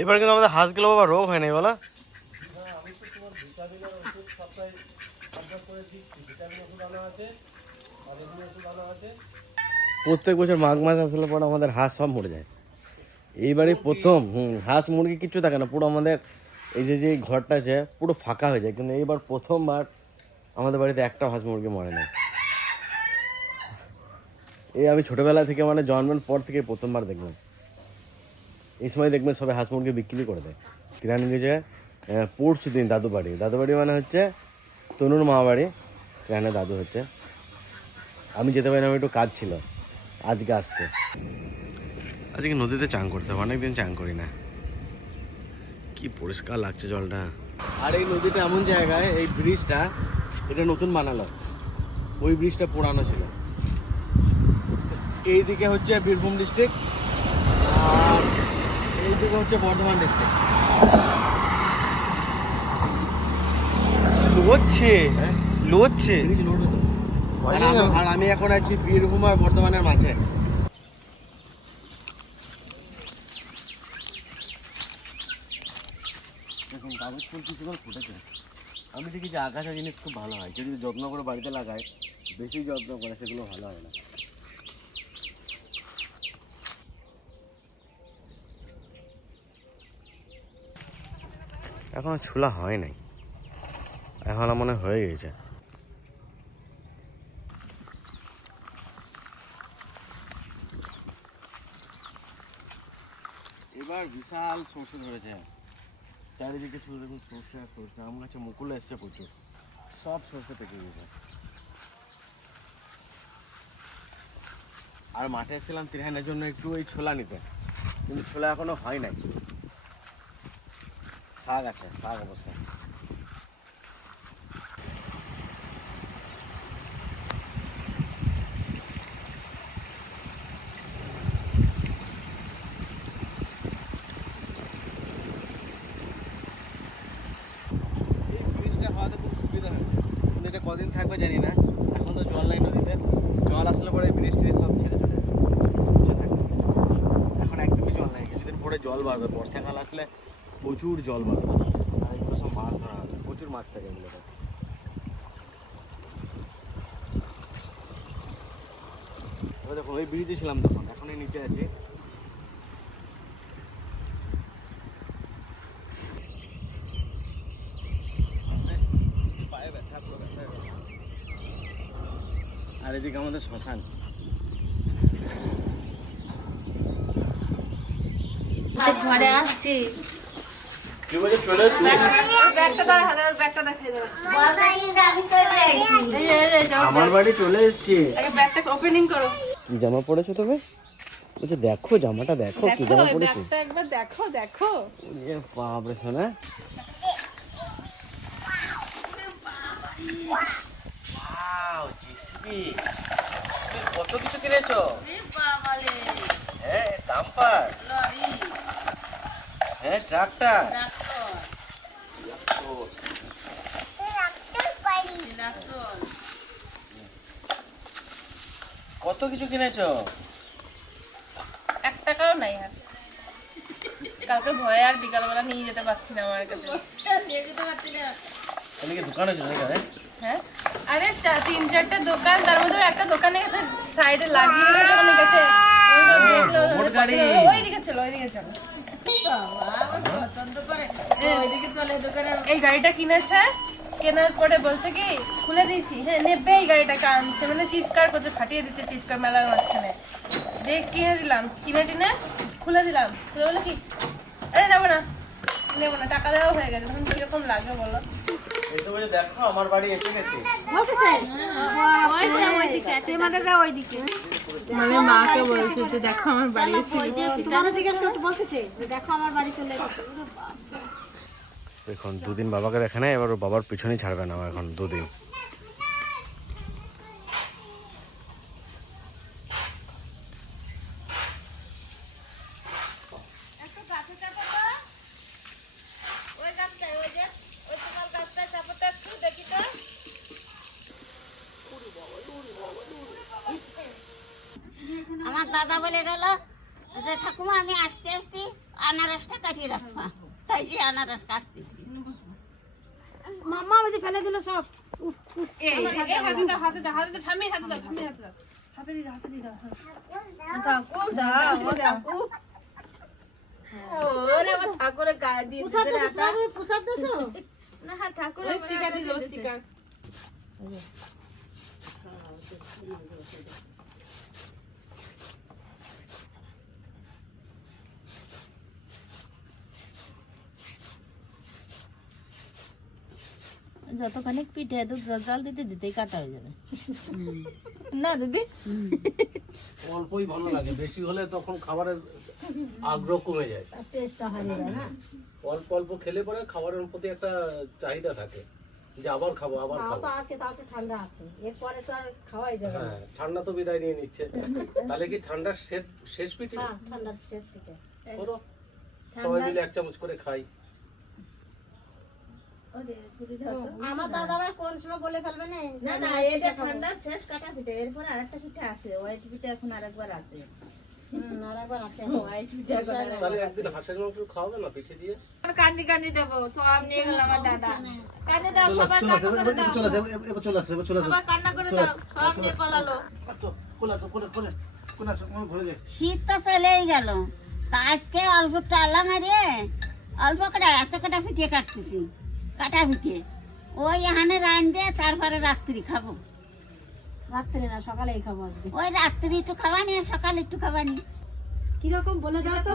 এবার কিন্তু আমাদের হাঁসগুলো বাবা রোগ হয় নাই বলো? প্রত্যেক বছর মাঘ মাস আসলে পরে আমাদের হাঁস সব মরে যায়। এইবারে প্রথম হাঁস মুরগি কিচ্ছু থাকে না, পুরো আমাদের এই যে ঘরটা আছে পুরো ফাঁকা হয়ে যায়। কিন্তু এইবার প্রথমবার আমাদের বাড়িতে একটা হাঁস মুরগি মরে না। এই আমি ছোটবেলা থেকে মানে জন্মের পর থেকে প্রথমবার দেখলাম। এই সময় দেখবেন সবাই হাঁস মুরগি বিক্রি করে দেয়। কিরানি গেছে পরশু দিন দাদু বাড়ি মানে হচ্ছে তনুর মা বাড়ি, কিরানের দাদু হচ্ছে। আমি যেতে পারি না, আমি একটু কাজ ছিল, আজকে আসছে। আজকে নদীতে চান করতে হবে, অনেকদিন চান করি না। কি পরিষ্কার লাগছে জলটা। আর এই নদীটা এমন জায়গায়, এই ব্রিজটা এটা নতুন বানালো, ওই ব্রিজটা পুরানো ছিল। এইদিকে হচ্ছে বীরভূম ডিস্ট্রিক্ট আর এইদিকে হচ্ছে বর্ধমান ডিস্ট্রিক্ট। লোচ্ছে আর আমি এখন আছি বীরভূম আর বর্ধমানের মাঝে। দেখুন কাগজ ফুল কিছু ফুটেছে। আমি দেখি যে আগাছা জিনিস খুব ভালো হয়, যদি যত্ন করে বাড়িতে লাগায়, বেশি যত্ন করে সেগুলো ভালো হয় না। এখন ছোলা হয় নাই, এখন মনে হয়ে গেছে। এবার বিশাল সর্ষে ধরেছে, চারিদিকে শুধু দেখুন সর্ষে আর সর্ষে। আম গাছে মুকুল এসছে প্রচুর, সব সর্ষে পেকে গেছে। আর মাঠে এসেছিলাম তিরহানের জন্য একটু ওই ছোলা নিতে, কিন্তু ছোলা এখনো হয় নাই। শাক আছে, শাক অবস্থা। এই ব্রিজটা হওয়াতে খুব সুবিধা হয়েছে, কিন্তু এটা কদিন থাকবে জানি না। এখন তো জল নাই নদীতে, জল আসলে পরে ব্রিজ ট্রিজ সব ছেড়ে ছুটে থাকবে। এখন একদমই জল নাই, কিছুদিন পরে জল বাড়বে। বর্ষাকাল আসলে প্রচুর জল বাড়বে, আর এগুলো সব মাছ ধরা হবে, প্রচুর মাছ থাকে এগুলোতে। দেখুন ওই ব্রিজে ছিলাম তখন, এখন এই নিচে আছি। আর এদিকে আমাদের শ্মশান। ঘরে আসছি, আমার বাড়ি চলে এসছি। ব্যাগটা ওপেনিং করো। কি জামা পড়েছো তবে? বলছে দেখো জামাটা, দেখো কি জামা পড়েছো। একবার দেখো দেখো। বাপরে সোনা, কত কিছু কিনেছো। হ্যাঁ ডাম্পার, হ্যাঁ ট্রাক্টর, কত কিছু কিনেছো। 1 টাকাও নাই। আর কালকে ভয়ে আর বিকালবেলা নিয়ে যেতে পারছি না আমার কাছে। এদিকে দোকান আছে নাকি? হ্যাঁ আরে 3-4টা দোকান, তার মধ্যে একটা দোকানে গেছে সাইডে লাগিয়ে ওখানে গেছে। ওইদিকে চলো, ওইদিকে চলো। এই গাড়িটা কিনেছে, কেনার পরে বলছে কি খুলে দিয়েছি, হ্যাঁ নেবে। এই গাড়িটাকে আনছে মানে চিৎকার করছে, ফাটিয়ে দিচ্ছে চিৎকার মেলার মাঝখানে। দেখ কিনে দিলাম, কিনে টিনে খুলে দিলাম, খুলে বলে কি আরে নেবো না, নেবো না, টাকা দেওয়া হয়ে গেছে। তখন কিরকম লাগে বলো। দেখো আমার বাড়ি এসে গেছে। মানে মাকে বলছে যে দেখো আমার বাড়ি এসে এখন 2 দিন বাবাকে দেখে না, এবার বাবার পিছনেই ছাড়বে না এখন 2 দিন। আমার দাদা বলে গেল যে ঠাকুমা আমি আসতে আসতে আনারসটা কাটিয়ে রাখবা, তাই যে আনারস কাটতেছি। মাম্মা ওই যে ফেলে দিল সব। এই হাতে দাও, হাতে দাও, হাতে দাও, ঠাম্মি হাতে দাও, ঠাম্মি হাতে দাও, হাতে দিয়ে দাও, হাতে দিয়ে দাও, দাও, খুব দাও, দাও, খুব। ওরে আমার ঠাকুরের গায়ে দিয়ে দিতে রে আটা। পুষাতেছো? না ঠাকুর ওই স্টিকার দিয়ে দাও, স্টিকার। যতখানি পিঠে এত জল দিতে দিতেই কাটা হয়ে যাবে না দিদি। অল্পই ভালো লাগে, বেশি হলে তখন খাবারের আগ্রহ কমে যায়। টেস্টটা হারিয়ে যায় না? অল্প অল্প খেলে পরে খাবারের প্রতি একটা চাহিদা থাকে যে আবার খাবো আবার তাও খাবো। তো আজকে তাও তো ঠান্ডা আছে, এরপরে তো আর খাওয়াই যাবে না। হ্যাঁ, ঠান্ডা তো বিদায় নিয়ে নিচ্ছে। তাহলে কি ঠান্ডার শেষ পিঠে হ্যাঁ, ঠান্ডার শেষ পিঠে। করো, সবাই মিলে এক চামচ করে খাই। আমার দাদা আবার কোন সময় বলে ফেলবে না? না না, এটা ঠান্ডার শেষ কাটা পিঠে। এরপরে আরেকটা পিঠে আছে, হোয়াইট পিঠে এখন আরেকবার আছে। আর একবার আছে। হোয়াইট পিঠে এখন আরেকবার তাহলে একদিন হাঁসের মাংস খাওয়াবে না পিঠে দিয়ে? কান্দি কান্দি দেবো, সব নিয়ে গেল আমার দাদা। কান্দি দাও, সবাই কান্না করে দাও, সবাই কান্না করে দাও, সব নিয়ে পালালো। শীত তো চলেই গেল, তা আজকে অল্প টালা মারিয়ে অল্প করে এত কাটা পিঠে কাটতেছি, কাটা পিঠে ওই এখানে রান দিয়ে তারপরে রাত্রি খাবো। রাত্রে না, সকালেই খাবো আজকে। ওই রাত্রি একটু খাবানি আর সকালে একটু খাবানি। কিরকম বলে দাও তো?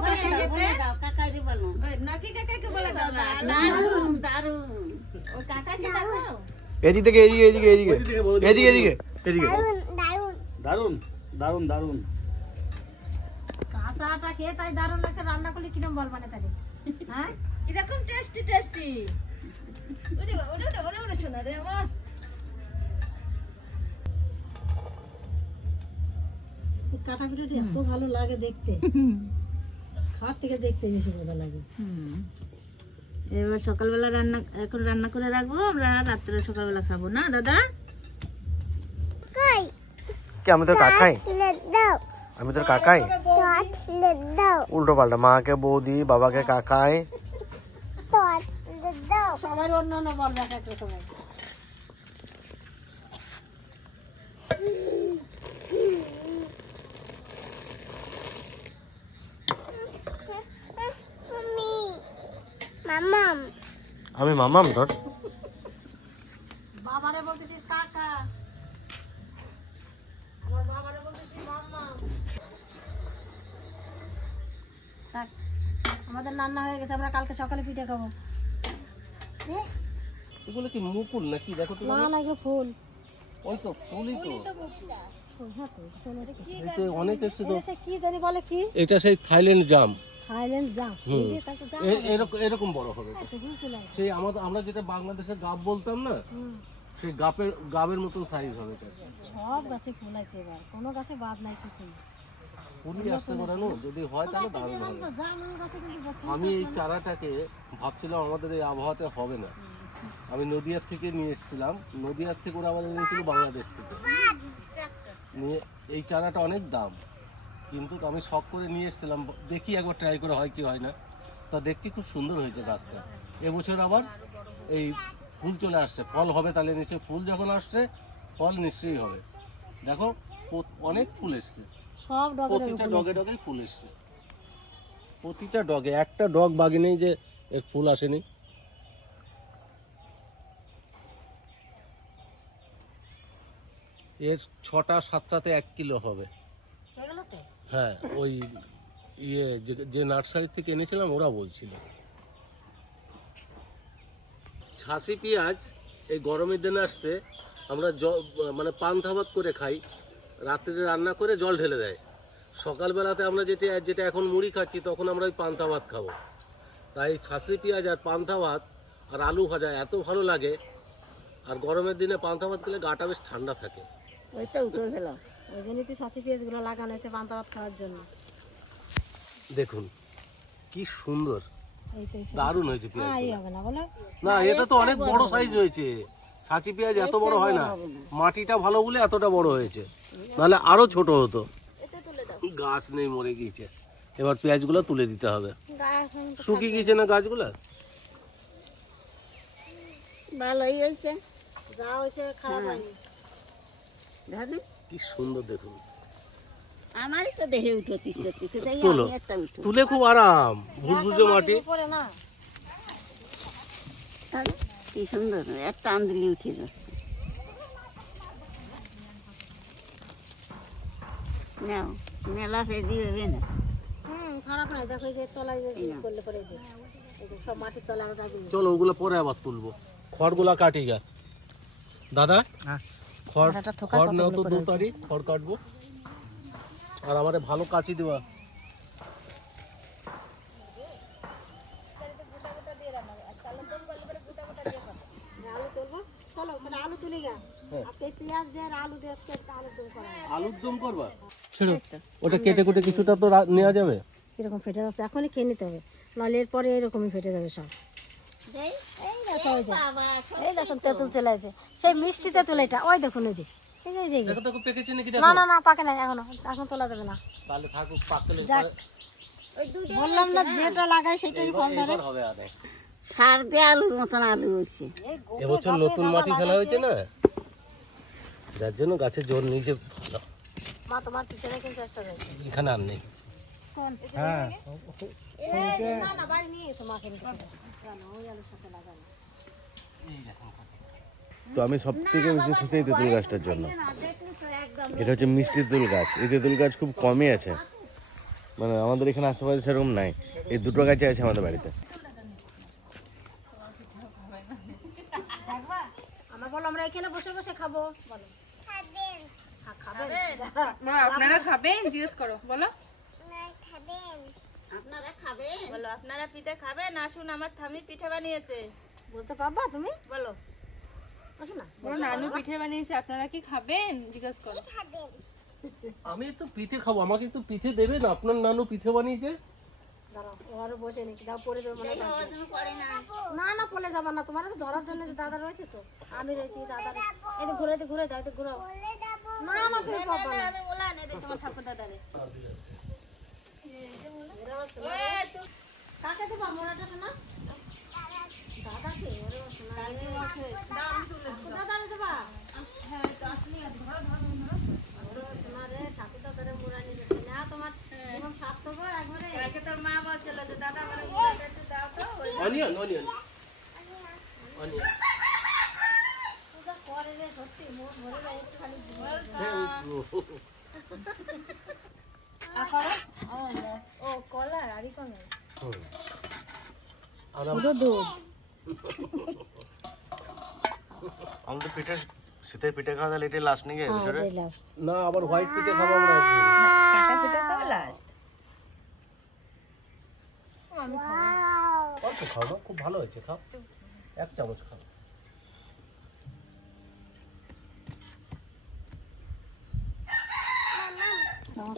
বলে দাও, কাকারি বলো। নাকি কাকাকে বলে দাও। দারুন দারুন। ও কাকাকে দেখো। এদিক থেকে এদিকে এদিকে এদিকে এদিকে এদিকে এদিকে। দারুন দারুন দারুন। কাঁচাটা খেয়ে তাই দারুণ লাগছে, রান্না করলে কিরম বল মানে তাহলে? হ্যাঁ, কিরকম টেস্টি টেস্টি। ওরে ওরে ওরে ওরে শোনা রে মা। এই কাঁটা পিঠাটা এত ভালো লাগে দেখতে, খাওয়ার থেকে দেখতে বেশি মজা লাগে। এবার সকালবেলা রান্না, এখন রান্না করে রাখবো, আমরা রাত্রে সকালবেলা খাবো না দাদা? কি আমি তোর কাকাই? আমি তোর কাকাই? উল্টো পাল্টা, মাকে বৌদি, বাবাকে কাকাই। সবাই অন্য অন্য বলবে এক এক রকমের। আমি মামাম তোর। বাবারে বলতেছিস কাকা, আমার বাবারে বলতেছিস মাম্মা। থাক, আমাদের রান্না হয়ে গেছে, আমরা কালকে সকালে পিঠে খাবো। এগুলো কি মুকুল নাকি? দেখো তো, না না, এগুলো ফুল। ওই তো ফুলই তো। হ্যাঁ তো, চলে এসেছে। এই তো অনেক এসছে তো। এসে কি জানি বলে, কি এটা সেই থাইল্যান্ড জাম। থাইল্যান্ড জাম। হুম। এই যে তাই তো জাম। এরকম এরকম বড় হবে। এত ফুল চলে আসে। সেই আমরা যেটা বাংলাদেশে গাব বলতাম না, হুম। সেই গাবের মতন সাইজ হবে এটা। সব গাছে ফুল আছে এবার, কোনো গাছে বাদ নাই কিছু। ফুলই আসতে পারে না, যদি হয় তাহলে দারুণ হবে। জাম গাছে কিন্তু যত- আমি এই চারাটাকে ভাবছিলাম আমাদের এই আবহাওয়াতে হবে না। আমি নদিয়ার থেকে নিয়ে এসেছিলাম, নদিয়ার থেকে ওরা আমাদের নিয়েছিল বাংলাদেশ থেকে নিয়ে। এই চারাটা অনেক দাম, কিন্তু আমি শখ করে নিয়ে এসেছিলাম, দেখি একবার ট্রাই করে হয় কি হয় না। তা দেখছি খুব সুন্দর হয়েছে গাছটা। এবছর আবার এই ফুল চলে আসছে, ফল হবে, তাহলে নিশ্চয়ই ফুল যখন আসছে ফল নিশ্চয়ই হবে। দেখো অনেক ফুল এসছে, সব ডগের প্রতিটা ডগে ডগেই ফুল এসছে, প্রতিটা ডগে। একটা ডগ বাকি নেই যে এর ফুল আসেনি। এর 6টা 7টাতে 1 কিলো হবে। হ্যাঁ, ওই যে নার্সারি থেকে এনেছিলাম ওরা বলছিল। ছাসি পেঁয়াজ এই গরমের দিনে আসছে, আমরা মানে পান্তা ভাত করে খাই, রাত্রে রান্না করে জল ঢেলে দেয়। সকালবেলাতে আমরা যেটা এখন মুড়ি খাচ্ছি, তখন আমরা ওই পান্তা ভাত খাবো। তাই ছাসি পেঁয়াজ আর পান্তা ভাত আর আলু ভাজা এত ভালো লাগে। আর গরমের দিনে পান্তা ভাত খেলে গাটা বেশ ঠান্ডা থাকে। ওইটা উঠে ফেলো। ওই জন্যই তো ছাঁচি পেঁয়াজ গুলো লাগানো হয়েছে পান্তা ভাত খাওয়ার জন্য। দেখুন কি সুন্দর, এই তো এসে- দারুণ হয়েছে পেঁয়াজ। এই হবে না বলো? না, এটা তো অনেক বড় সাইজ হয়েছে। ছাঁচি পেঁয়াজ এত বড় হয় না, মাটিটা ভালো বলে এতটা বড় হয়েছে, নাহলে আরো ছোট হতো। গাছ নেই, মরে গিয়েছে। এবার পেঁয়াজগুলো তুলে দিতে হবে। শুকিয়ে গেছে না গাছগুলো? ভালোই হয়েছে, যা হয়েছে খারাপ হয়নি। দেখেন কি সুন্দর দেখুন। আমারই তো দেহে উঠতেছে, তাই তোলো। আমি একটা উঠো। তুলে খুব আরাম, ভুসভুসে মাটি। উপরে না তাহলে কি সুন্দর, একটা আন্দুলি উঠে যাচ্ছে। নাও, মেলা ফেদি হবে না। খারাপ নয়, দেখো এই যে তলায় যে করলে পরে যে এই যে সব মাটির তলায় ওটা দিয়ে চলো ওগুলো পরে আবার তুলবো। খড়গুলা কাটি গা দাদা, খড় খড় নাও তো 2 তারিখ খড় কাটবো। আর আমারে ভালো কাচি দেওয়া। আলু তুলবো। চলো মানে আলু তুলে গা, আজকে এই পেঁয়াজ দিয়ে আর আলু দিয়ে আজকে একটা আলুর দম করা হবে। আলুর দম করবা? ছেড়ো, ওটা কেটে কুটে কিছুটা তো নেওয়া যাবে। এরকম ফেটে যাচ্ছে, এখনই খেয়ে নিতে হবে, নাহলে এরপরে এরকমই ফেটে যাবে সব। এই দেখুন তেঁতুল চলে আসে, সেই মিষ্টি তেঁতুল এটা, ওই দেখুন ওই যে এই যে দেখো দেখো পেকেছে নাকি না দেখো। না না পাকে না এখনো, এখন তোলা যাবে না। তাহলে থাকুক, পাকলে যাক, বললাম না যেটা লাগায় সেটাই ফল ধরে। এবার হবে আরে। সার দিয়ে আলুর মতন আলু হয়েছে। এবছর নতুন মাটি ফেলা হয়েছে না, যার জন্য গাছের জোর নিচে ভালো। মা তোমার পিছনে কিন্তু একটা রয়েছে। এখানে আর নেই। হ্যাঁ, না না বাড়ি নিয়ে এসো মাছের ভিতরে। জানো ওই আলুর সাথে লাগানো। তো আমি সব থেকে বেশি খুশি এই তেঁতুল গাছটার জন্য। না দেখলি তো একদম এটা হচ্ছে মিষ্টি তেঁতুল গাছ। এই তেঁতুল গাছ খুব কমই আছে, মানে আমাদের এখানে আশেপাশে সেরকম নাই। এই 2টো গাছই আছে আমাদের বাড়িতে। দেখবা, আমরা বলো আমরা এখানে বসে বসে খাবো, বলো খাবেন? হ্যাঁ খাবেন। আপনারা খাবেন? জিজ্ঞেস করো, বলো। আপনারা খাবেন? বলো আপনারা পিঠে খাবেন? আসুন, আমার ঠাম্মি পিঠে বানিয়েছে। বুঝতে পারবা তুমি? বলো। আসো না। বলো নানু পিঠে বানিয়েছে, আপনারা কি খাবেন? জিজ্ঞেস করো। আমি তো পিঠে খাবো, আমাকে একটু পিঠে দেবে না? আপনার নানু পিঠে বানিয়েছে। দাঁড়াও, ওরা বসে নাকি দাও, পড়ে যাবে মনে হয়। না না পড়ে যাবা না, তোমার তো ধরার জন্য যে দাদা রয়েছে, তো আমি রয়েছি, দাদা রয়েছে। এই তো ঘুরে ঘুরে যাও, তো ঘুরাও। না না তুমি পাবা না। আমি বলা নে তোমার ঠাকুর দাদারে। কাকে দেবা মোড়াটা শোনা? দাদাকে? ওরে শোনা দাদারে দেবা? ওরে শোনা রে, ঠাকুর দাদারে মোড়া নিয়ে যাচ্ছে না, তোমার জীবন সার্থক হয় একবারে। কালকে তোর মা বলছিল যে দাদা আমার মুড়াটা একটু দাও তো। Onion onion onion. পূজা করে রে, সত্যি মন ভরে যায় একটুখানি জীবন। ও কলা আরই কলা শুধু দুধ। আমি তো পিঠে, শীতের পিঠে খাওয়া তাহলে এটাই লাস্ট নাকি এবছরে? এটাই লাস্ট। না, আবার হোয়াইট পিঠে খাবো আমরা একদিন। কাঁটা পিঠে তো লাস্ট। অল্প খাও না, খুব ভালো হয়েছে, খাও 1 চামচ খাও।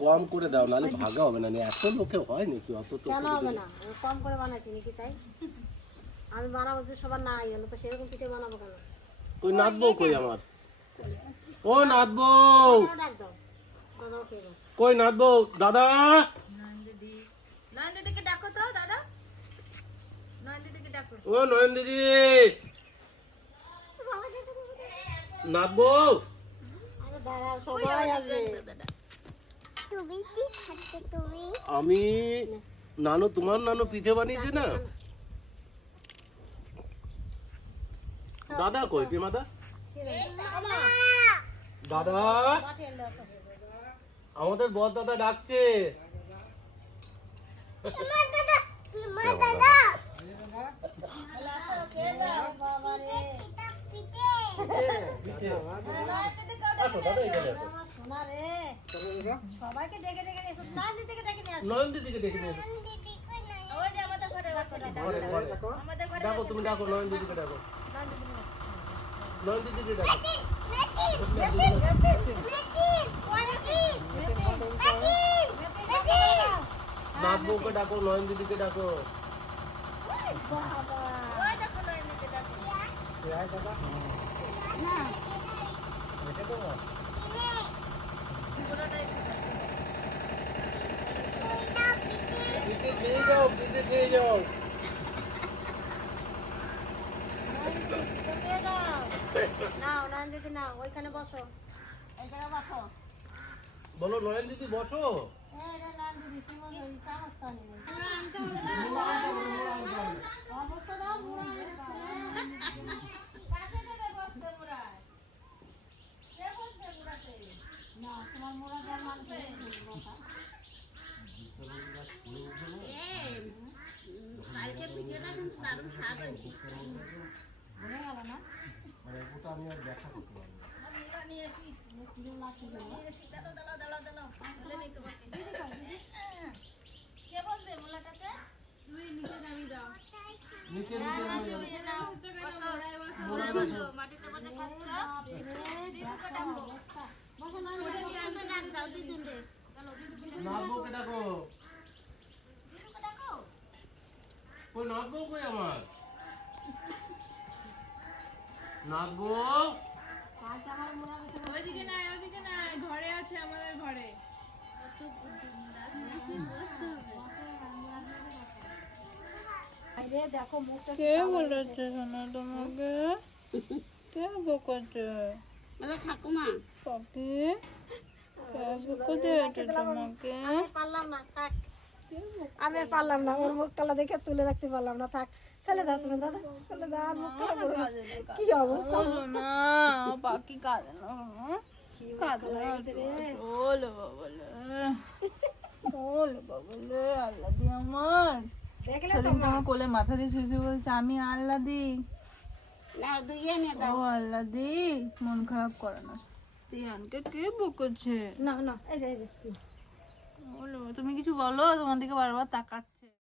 কম করে দাও, নাহলে ভাগা হবে না। এত লোকে হয় নাকি অত? তো কেন হবে না, আমি কম করে বানাইছি নাকি তাই? আমি বানাবো যে সবার না গেল তো সেরকম পিঠে বানাবো কেন? ওই নাচবো কই আমার? ও নাচবো দাদাও ডাক দাও, দাদাও খেয়ে দাও। কই নাচবো? দাদা, নয়ন দিদিকে ডাকো তো দাদা, নয়ন দিদিকে ডাকো। ও নয়ন দিদি, নাচবো। আরে দাদা সবাই আসবে। আমি নানু, তোমার নানু পিঠে বানিয়েছে না? দাদা কই? পেমাদা, দাদা, আমাদের বড় দাদা ডাকছে। আসো দাদা, এখানে আসো। শোনা রে, সবাইকে ডেকে ডেকে নিয়ে এসো, নয়ন দিদিকে ডেকে নিয়ে আসো। নয়ন দিদিকে ডেকে নিয়ে এসো। ওই যে আমাদের ঘরে ঘরে ঘরে ডাকো, তুমি ডাকো, নয়ন দিদিকে ডাকো, নয়ন দিদিকে ডাকো। নাচবোকে ডাকো, নয়ন দিদিকে ডাকো। ওই দেখো নয়ন দিদি ডাকো। না নাও নান দিদি নাও ওইখানে বসো এই জায়গায় বসো। বলো নয়ন দিদি বসো। এই রে নান দিদি সিমন ওই চামচ কানে নেই অবস্থা দাও বুড়া হয়ে যাচ্ছে না তোমার মোড়া যার মানুষ বসা কালকে পিঠেটা কিন্তু দারুণ স্বাদ হয়েছে। ভুলে গেল না মানে ওটা আমি আর দেখা করতে পারবো না। কে বলবে মোলাটাতে? নিচে নিচে নামিয়ে দাও। মোলায় বসো, মাটিতে বসে খাচ্ছ। বসো না দিদুকে ডাক দাও, দিদুকে। নাচবউকে ডাকো। দিদুকে ডাকো। কই নাচবউ কই আমার? নাচবউ কালকে আমার মোড়া বেশি ওইদিকে নাই ঘরে আছে আমাদের ঘরে। রে দেখো মুখটা কে বলেছে সোনা তোমাকে? কে বকেছে? বলো ঠাকুমা। কাকে? কে বকেছে তোমাকে? আমি পারলাম না থাক আমি আর পারলাম না ওর মুখ কালা দেখে তুলে রাখতে পারলাম না থাক ফেলে দাও তুমি দাদা ফেলে দাও আর মুখ কালা করো না। কি অবস্থা না বাকি কাঁদে না কাঁদে না ওলে বাবলে ওলে বাবলে আল্লাহ দি আমার দেখলে সেদিনকে আমার কোলে মাথা দিয়ে শুয়ে শুয়ে বলছে আমি আল্লাহ দি নাও দুইয়ে নিয়ে দাও। ও আল্লাহ দি মন খারাপ করে না তিয়ানকে কে বকেছে? না না এই যে ওলে বাবা, তুমি কিছু বলো, তোমার দিকে বারবার তাকাচ্ছে।